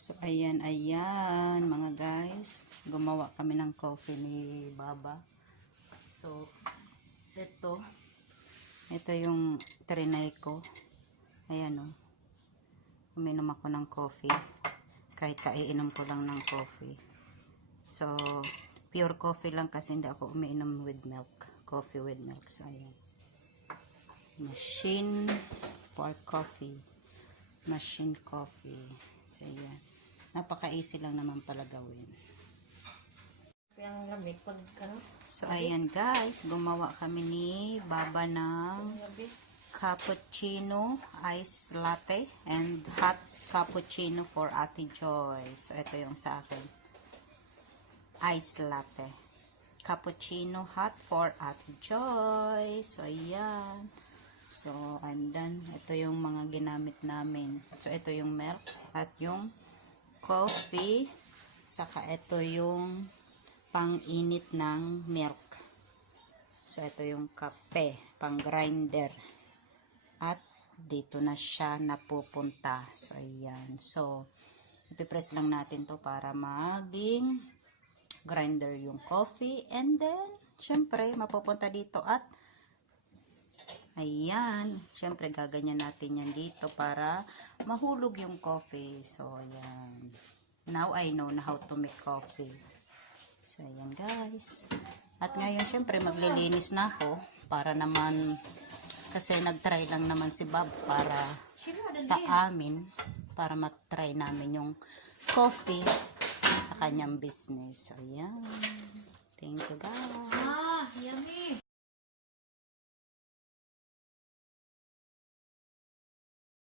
So, ayan, mga guys. Gumawa kami ng coffee ni Baba. So, ito yung trinay ko. Ayan, oh. Uminom ako ng coffee. Kahit kaiinom ko lang ng coffee. So, pure coffee lang kasi hindi ako umiinom with milk. Coffee with milk. So, ayan. Machine for coffee. Machine coffee. So, ayan. Napaka-easy lang naman pala gawin. So, ayan guys. Gumawa kami ni Baba ng cappuccino, ice latte, and hot cappuccino for Ate Joy. So, ito yung sa akin. Ice latte. Cappuccino hot for Ate Joy. So, ayan. So, and then, ito yung mga ginamit namin. So, ito yung milk at yung coffee. Saka, ito yung pang-init ng milk. So, ito yung kape, pang-grinder. At, dito na siya napupunta. So, ayan. So, ipipress lang natin to para maging grinder yung coffee. And then, syempre, mapupunta dito at ayan, syempre gaganyan natin yan dito para mahulog yung coffee. So, ayan. Now, I know na how to make coffee. So, ayan guys. At ngayon, syempre maglilinis na ako para naman, kasi nagtry lang naman si Bob para sa amin, para matry namin yung coffee sa kanyang business. So, ayan. Thank you guys. Yummy.